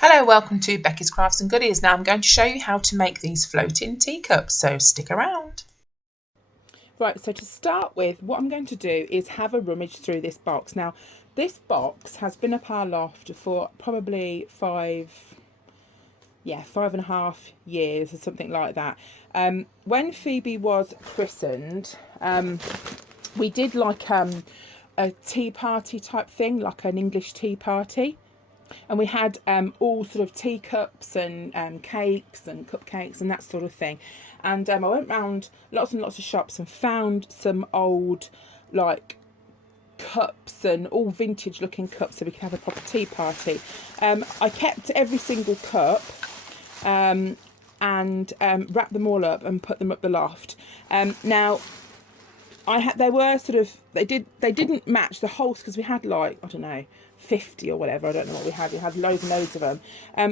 Hello, welcome to Becky's Crafts and Goodies. Now I'm going to show you how to make these floating teacups, so stick around. Right, so to start with, what I'm going to do is have a rummage through this box. Now, this box has been up our loft for probably 5.5 years or something like that. When Phoebe was christened, we did like a tea party type thing, like an English tea party. And we had all sort of teacups and cakes and cupcakes and that sort of thing. And I went round lots and lots of shops and found some old like cups and all vintage looking cups so we could have a proper tea party. I kept every single cup and wrapped them all up and put them up the loft. Now they were sort of they didn't match the whole, because we had like, I don't know, 50 or whatever, I don't know what we had loads and loads of them.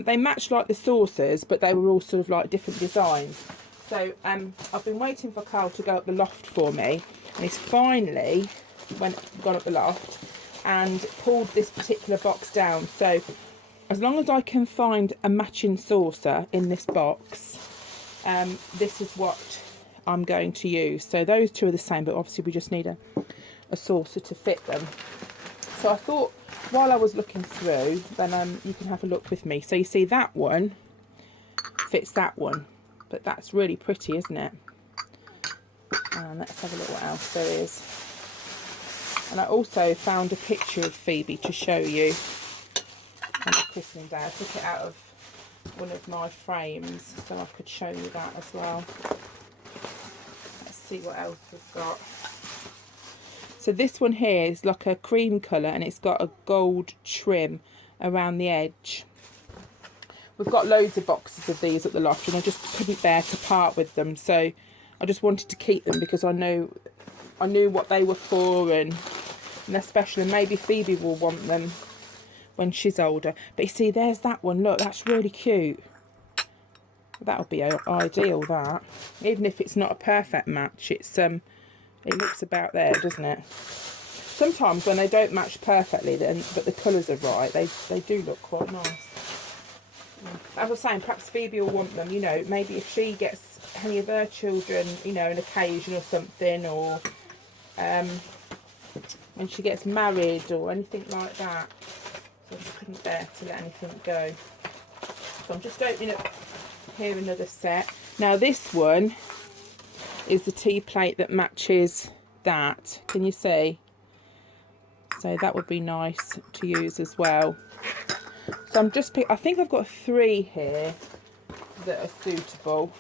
They matched like the saucers, but they were all sort of like different designs. So I've been waiting for Carl to go up the loft for me, and he's finally gone up the loft and pulled this particular box down. So as long as I can find a matching saucer in this box, this is what I'm going to use. So those two are the same, but obviously we just need a saucer to fit them. So I thought while I was looking through, then you can have a look with me. So you see that one fits that one, but that's really pretty, isn't it? Let's have a look what else there is. And I also found a picture of Phoebe to show you on the christening day. I took it out of one of my frames so I could show you that as well. Let's see what else we've got. So this one here is like a cream colour and it's got a gold trim around the edge. We've got loads of boxes of these at the loft and I just couldn't bear to part with them. So I just wanted to keep them because I knew what they were for and they're special, and maybe Phoebe will want them when she's older. But you see, there's that one. Look, that's really cute. That'll be ideal, that. Even if it's not a perfect match, it looks about there, doesn't it? Sometimes when they don't match perfectly, but the colours are right, they do look quite nice. As I was saying, perhaps Phoebe will want them, you know, maybe if she gets any of her children, you know, an occasion or something, or when she gets married or anything like that. So I just couldn't bear to let anything go. So I'm just opening up here another set. Now this one is the tea plate that matches that. Can you see? So that would be nice to use as well. So I think I've got 3 here that are suitable.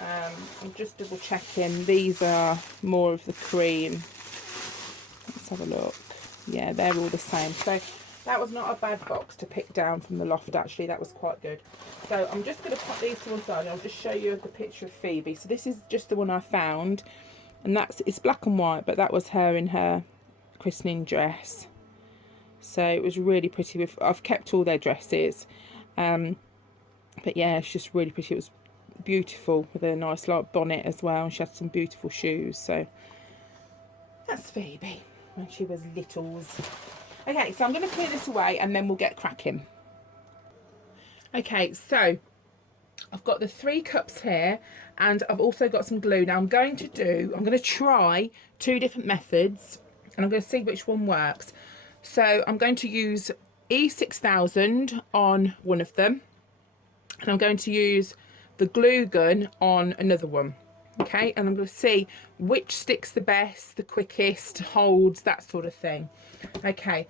I'm just double checking. These are more of the cream. Let's have a look. Yeah, they're all the same. So that was not a bad box to pick down from the loft, actually. That was quite good. So I'm just going to put these to one side and I'll just show you the picture of Phoebe. So this is just the one I found, and it's black and white, but that was her in her christening dress. So it was really pretty. I've kept all their dresses, but yeah, it's just really pretty. It was beautiful with a nice like bonnet as well, and she had some beautiful shoes. So that's Phoebe when she was littles. Okay, so I'm going to clear this away and then we'll get cracking. Okay, so I've got the 3 cups here and I've also got some glue. Now I'm going to try 2 different methods and I'm going to see which one works. So I'm going to use E6000 on one of them and I'm going to use the glue gun on another one. Okay, and I'm going to see which sticks the best, the quickest, holds, that sort of thing. Okay,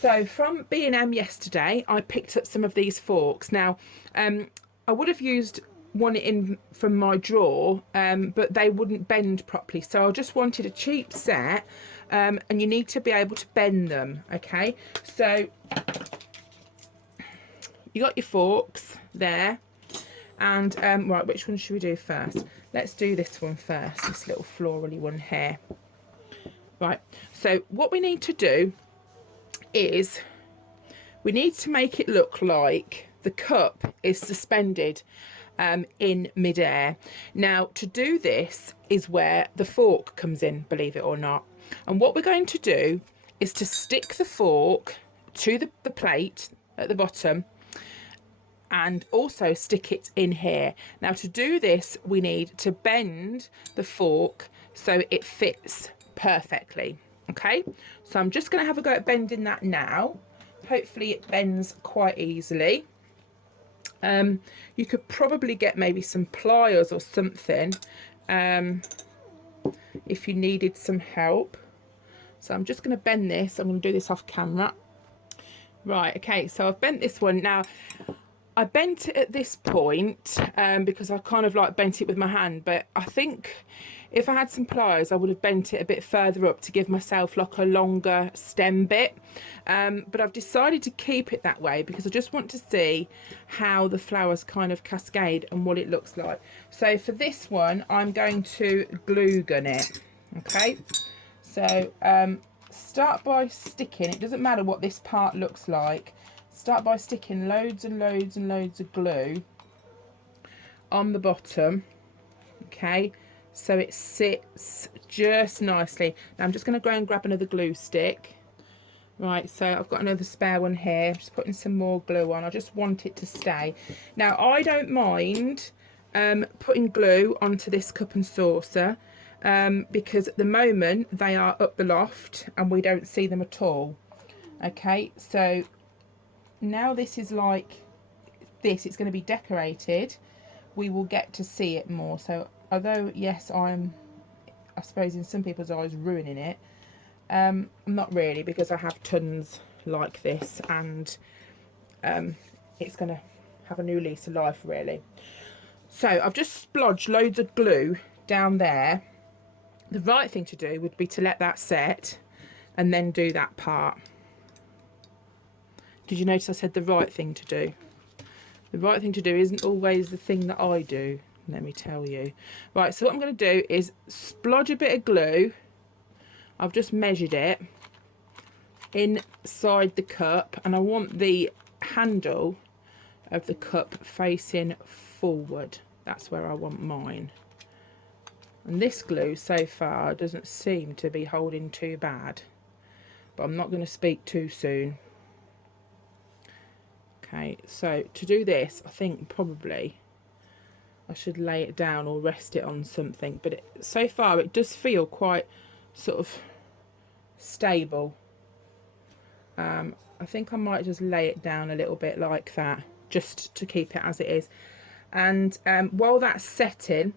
so from B&M yesterday, I picked up some of these forks. Now, I would have used one in from my drawer, but they wouldn't bend properly. So I just wanted a cheap set, and you need to be able to bend them. Okay, so you got your forks there. And right, which one should we do first? Let's do this one first, this little florally one here. Right, so what we need to do is we need to make it look like the cup is suspended in midair. Now to do this is where the fork comes in, believe it or not. And what we're going to do is to stick the fork to the plate at the bottom and also stick it in here. Now to do this, we need to bend the fork so it fits perfectly. Okay, so I'm just going to have a go at bending that now. Hopefully it bends quite easily. You could probably get maybe some pliers or something if you needed some help. So I'm just going to bend this. I'm going to do this off camera. Right, okay, so I've bent this one. Now, I bent it at this point because I kind of like bent it with my hand, but I think if I had some pliers, I would have bent it a bit further up to give myself like a longer stem bit. But I've decided to keep it that way because I just want to see how the flowers kind of cascade and what it looks like. So for this one, I'm going to glue gun it, okay? So start by sticking, it doesn't matter what this part looks like, start by sticking loads and loads and loads of glue on the bottom, okay, so it sits just nicely. Now I'm just going to go and grab another glue stick. Right, so I've got another spare one here. I'm just putting some more glue on. I just want it to stay. Now I don't mind putting glue onto this cup and saucer because at the moment they are up the loft and we don't see them at all. Okay, so now this is like this, it's going to be decorated, we will get to see it more. So although yes, I suppose in some people's eyes ruining it, I'm not really, because I have tons like this and it's going to have a new lease of life really. So I've just splodged loads of glue down there. The right thing to do would be to let that set and then do that part. Did you notice I said the right thing to do? The right thing to do isn't always the thing that I do, let me tell you. Right, so what I'm going to do is splodge a bit of glue. I've just measured it inside the cup and I want the handle of the cup facing forward. That's where I want mine. And this glue so far doesn't seem to be holding too bad, but I'm not going to speak too soon. Okay, so to do this, I think probably I should lay it down or rest it on something, but so far it does feel quite sort of stable. I think I might just lay it down a little bit like that, just to keep it as it is. And while that's setting,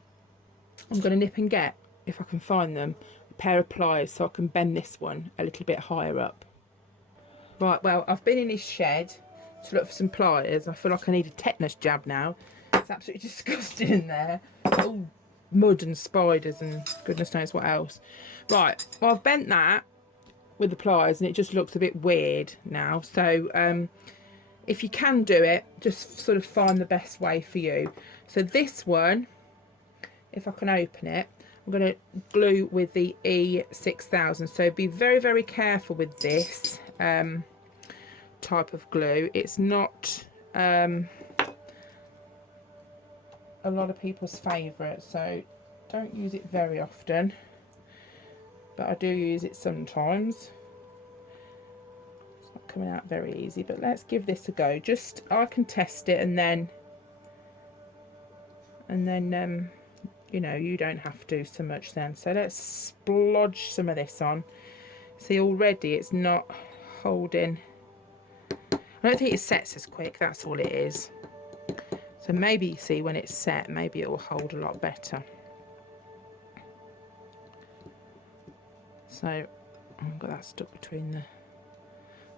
I'm going to nip and get, if I can find them, a pair of pliers so I can bend this one a little bit higher up. Right, well, I've been in his shed to look for some pliers. I feel like I need a tetanus jab now. It's absolutely disgusting in there. All mud and spiders and goodness knows what else. Right, well, I've bent that with the pliers and it just looks a bit weird now. So if you can do it, just sort of find the best way for you. So this one, if I can open it, I'm going to glue with the E6000. So be very, very careful with this type of glue. It's not a lot of people's favourite, so don't use it very often, but I do use it sometimes. It's not coming out very easy, but let's give this a go. Just I can test it and then you know, you don't have to so much then. So let's splodge some of this on. See, already it's not holding. I don't think it sets as quick, that's all it is. So maybe, see, when it's set, maybe it will hold a lot better. So I've got that stuck between the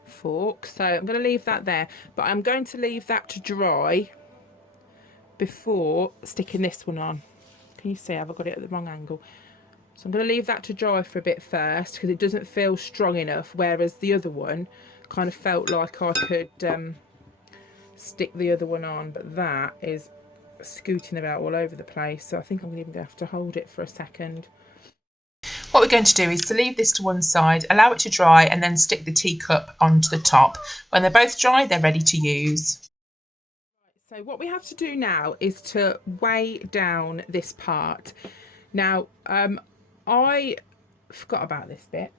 forks. So I'm going to leave that there, but I'm going to leave that to dry before sticking this one on. Can you see I've got it at the wrong angle? So I'm going to leave that to dry for a bit first because it doesn't feel strong enough, whereas the other one kind of felt like I could stick the other one on, but that is scooting about all over the place, so I think I'm even going to have to hold it for a second. What we're going to do is to leave this to one side, allow it to dry, and then stick the teacup onto the top. When they're both dry, they're ready to use. So what we have to do now is to weigh down this part. Now I forgot about this bit.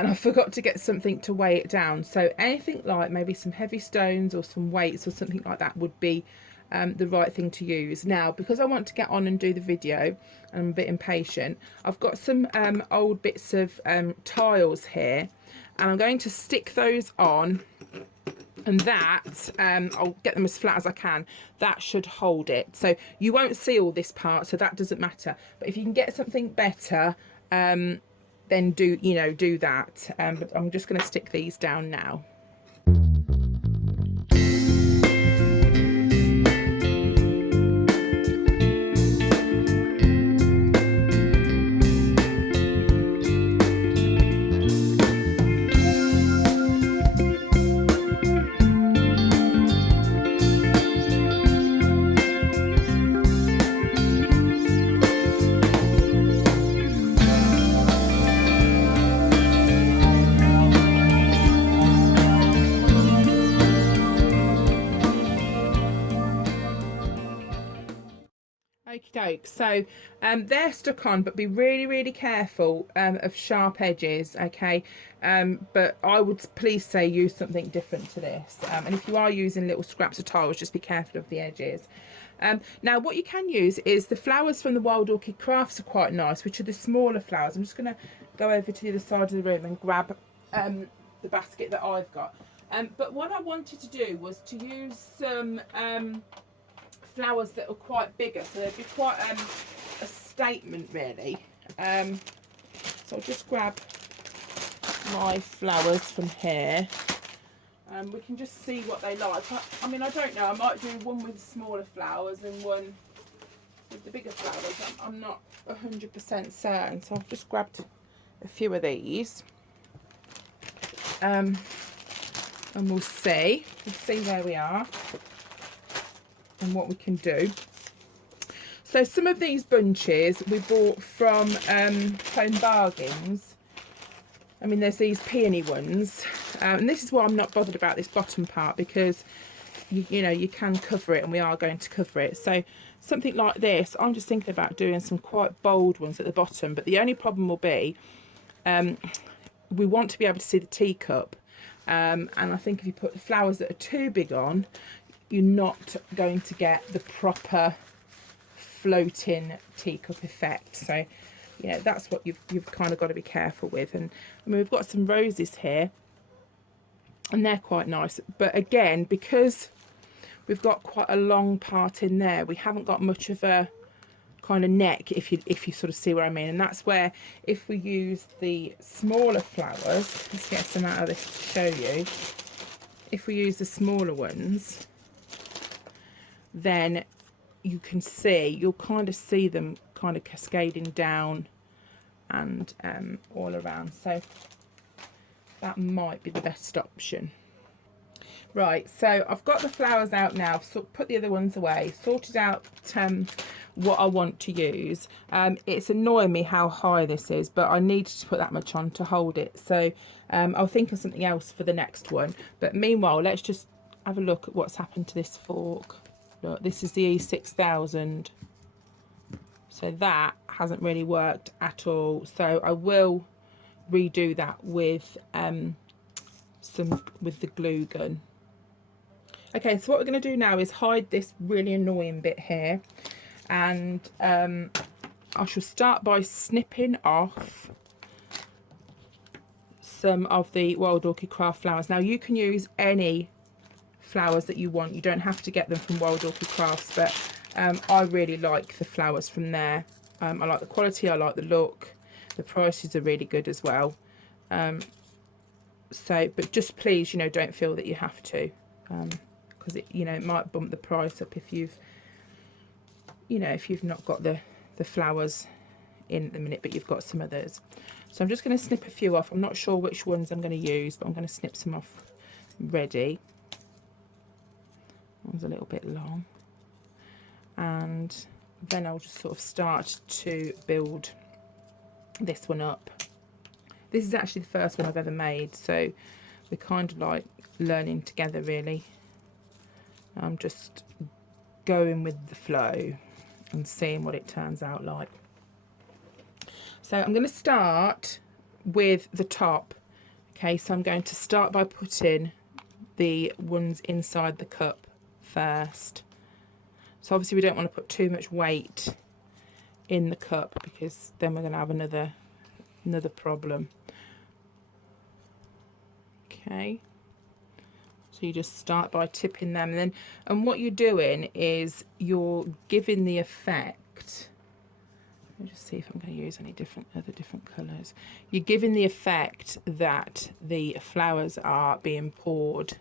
and I forgot to get something to weigh it down. So anything like maybe some heavy stones or some weights or something like that would be the right thing to use. Now, because I want to get on and do the video, and I'm a bit impatient, I've got some old bits of tiles here, and I'm going to stick those on, and that I'll get them as flat as I can. That should hold it, so you won't see all this part, so that doesn't matter. But if you can get something better, then do that. But I'm just going to stick these down now. Okie doke, so they're stuck on, but be really careful of sharp edges, okay? But I would please say use something different to this, and if you are using little scraps of tiles, just be careful of the edges. Now what you can use is the flowers from the Wild Orchid Crafts are quite nice, which are the smaller flowers. I'm just going to go over to the other side of the room and grab the basket that I've got. But what I wanted to do was to use some flowers that are quite bigger, so they'd be quite a statement really. So I'll just grab my flowers from here, and we can just see what they like. I mean, I don't know, I might do one with smaller flowers and one with the bigger flowers. I'm not 100% certain, so I've just grabbed a few of these, and we'll see where we are and what we can do. So some of these bunches we bought from Home Bargains. I mean, there's these peony ones, and this is why I'm not bothered about this bottom part, because you know, you can cover it, and we are going to cover it. So something like this, I'm just thinking about doing some quite bold ones at the bottom, but the only problem will be we want to be able to see the teacup, and I think if you put the flowers that are too big on, you're not going to get the proper floating teacup effect. So you know, that's what you've kind of got to be careful with. And I mean, we've got some roses here, and they're quite nice, but again, because we've got quite a long part in there, we haven't got much of a kind of neck, if you sort of see what I mean. And that's where, if we use the smaller flowers, let's get some out of this to show you. If we use the smaller ones, then you can see, you'll kind of see them kind of cascading down and all around. So that might be the best option. Right, so I've got the flowers out now. I've put the other ones away, sorted out what I want to use. It's annoying me how high this is, but I need to put that much on to hold it. So I'll think of something else for the next one. But meanwhile, let's just have a look at what's happened to this fork. Look, this is the E6000. So that hasn't really worked at all. So I will redo that with the glue gun. Okay, so what we're going to do now is hide this really annoying bit here, and I shall start by snipping off some of the Wild Orchid Craft flowers. Now you can use any flowers that you want, you don't have to get them from Wild Orchid Crafts, but I really like the flowers from there. I like the quality, I like the look, the prices are really good as well. So, but just please, you know, don't feel that you have to, because it might bump the price up if you've not got the flowers in at the minute, but you've got some others. So I'm just going to snip a few off. I'm not sure which ones I'm going to use, but I'm going to snip some off ready. That was a little bit long, and then I'll just sort of start to build this one up. This is actually the first one I've ever made, so we're kind of like learning together really. I'm just going with the flow and seeing what it turns out like. So I'm going to start with the top, Okay, so I'm going to start by putting the ones inside the cup first. So obviously we don't want to put too much weight in the cup because then we're going to have another problem. Okay, so you just start by tipping them, and what you're doing is you're giving the effect. Let me just see if I'm going to use any other different colours. You're giving the effect that the flowers are being poured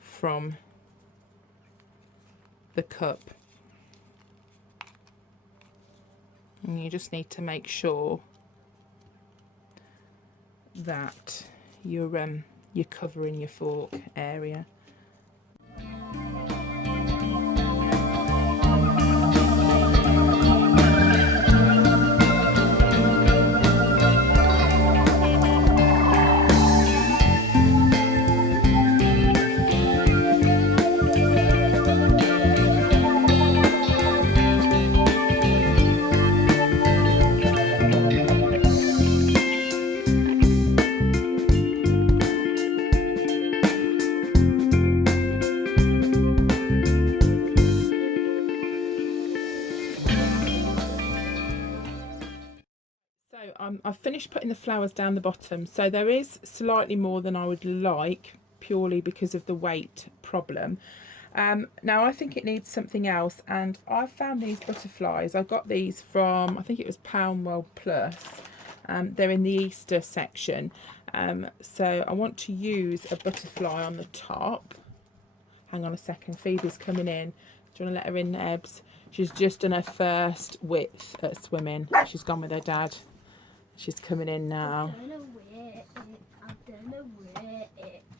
from the cup. And you just need to make sure that you're covering your fork area. I've finished putting the flowers down the bottom, so there is slightly more than I would like, purely because of the weight problem. Now I think it needs something else, and I found these butterflies. I got these from, I think it was Poundwell Plus. They're in the Easter section. So I want to use a butterfly on the top. Hang on a second, Phoebe's coming in. Do you want to let her in, Ebbs? She's just done her first width at swimming. She's gone with her dad. She's coming in now.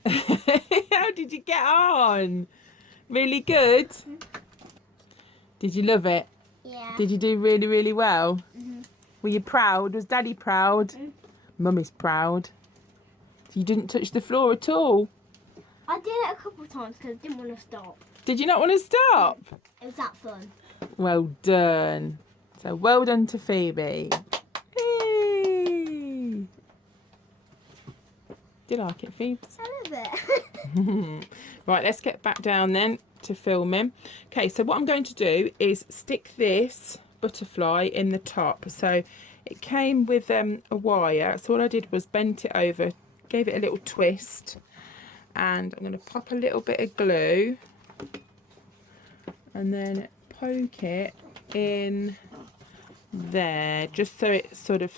How did you get on? Really good? Did you love it? Yeah. Did you do really, really well? Mm-hmm. Were you proud? Was Daddy proud? Mummy's proud. You didn't touch the floor at all? I did it a couple of times because I didn't want to stop. Did you not want to stop? It was that fun. Well done. So well done to Phoebe. Hey. Do you like it, Phoebes? I love it. Right, let's get back down then to filming. Okay, so what I'm going to do is stick this butterfly in the top. So it came with a wire. So all I did was bent it over, gave it a little twist, and I'm going to pop a little bit of glue and then poke it in there just so it sort of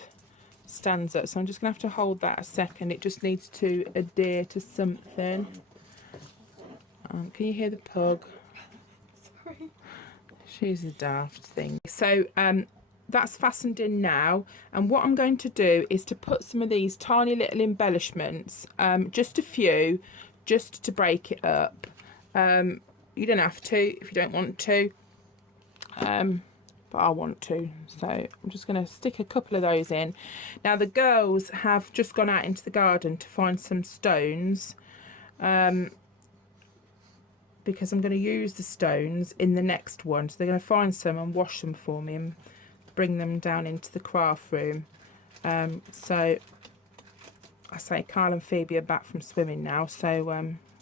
stands up. So I'm just going to have to hold that a second. It just needs to adhere to something. Can you hear the pug? Sorry. She's a daft thing. So that's fastened in now, and what I'm going to do is to put some of these tiny little embellishments, just a few, just to break it up. You don't have to if you don't want to, but I want to, so I'm just going to stick a couple of those in. Now the girls have just gone out into the garden to find some stones, because I'm going to use the stones in the next one. So they're going to find some and wash them for me and bring them down into the craft room. So I say Carl and Phoebe are back from swimming now, so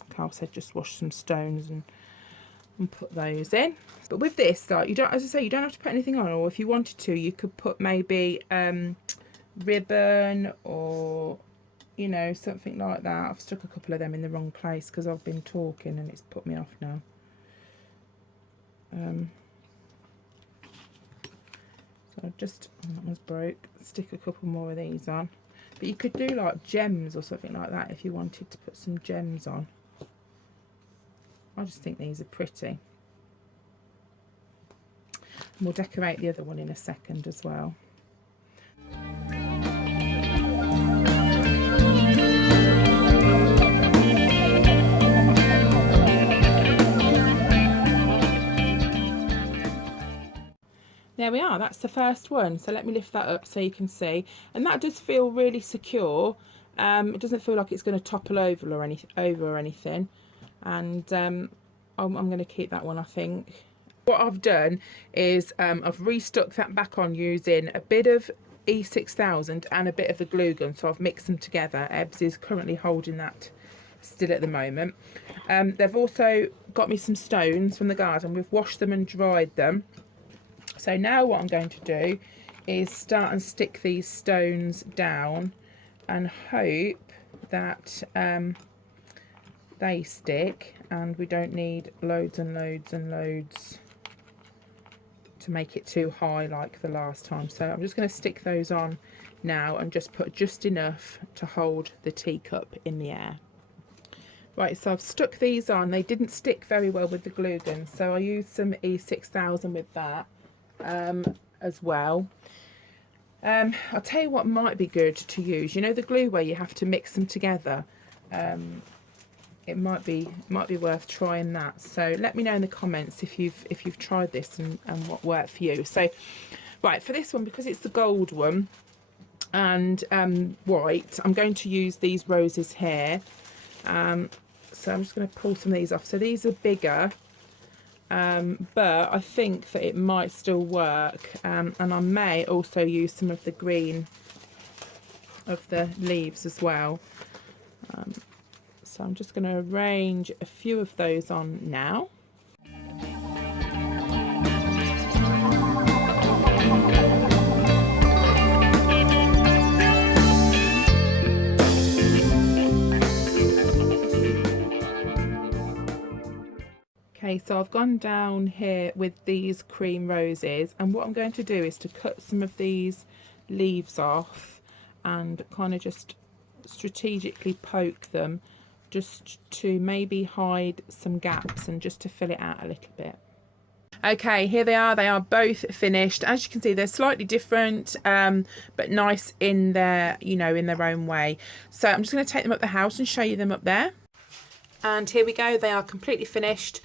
Carl said just wash some stones and put those in. But with this, like, you don't, as I say, you don't have to put anything on, or if you wanted to, you could put maybe ribbon or, you know, something like that. I've stuck a couple of them in the wrong place because I've been talking and it's put me off now. So I just, that one's broke, stick a couple more of these on. But you could do like gems or something like that if you wanted to put some gems on. I just think these are pretty. And we'll decorate the other one in a second as well. There we are, that's the first one. So let me lift that up so you can see. And that does feel really secure. It doesn't feel like it's going to topple over or anything. And I'm going to keep that one, I think. What I've done is I've restuck that back on using a bit of E6000 and a bit of the glue gun, so I've mixed them together. Ebbs is currently holding that still at the moment. They've also got me some stones from the garden. We've washed them and dried them. So now what I'm going to do is start and stick these stones down and hope that they stick, and we don't need loads and loads and loads to make it too high like the last time. So I'm just going to stick those on now and just put just enough to hold the teacup in the air. Right, so I've stuck these on. They didn't stick very well with the glue gun, so I used some E6000 with that as well. I'll tell you what might be good to use. You know the glue where you have to mix them together? It might be worth trying that. So let me know in the comments if you've tried this and what worked for you. So right, for this one, because it's the gold one and white, I'm going to use these roses here. So I'm just going to pull some of these off. So these are bigger, but I think that it might still work, and I may also use some of the green of the leaves as well. So I'm just going to arrange a few of those on now. Okay, so I've gone down here with these cream roses, and what I'm going to do is to cut some of these leaves off and kind of just strategically poke them, just to maybe hide some gaps and just to fill it out a little bit. Okay, here they are both finished. As you can see, they're slightly different, but nice in their, you know, in their own way. So I'm just going to take them up the house and show you them up there. And here we go, they are completely finished.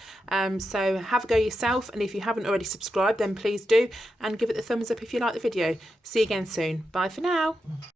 So have a go yourself, and if you haven't already subscribed, then please do, and give it the thumbs up if you like the video. See you again soon. Bye for now.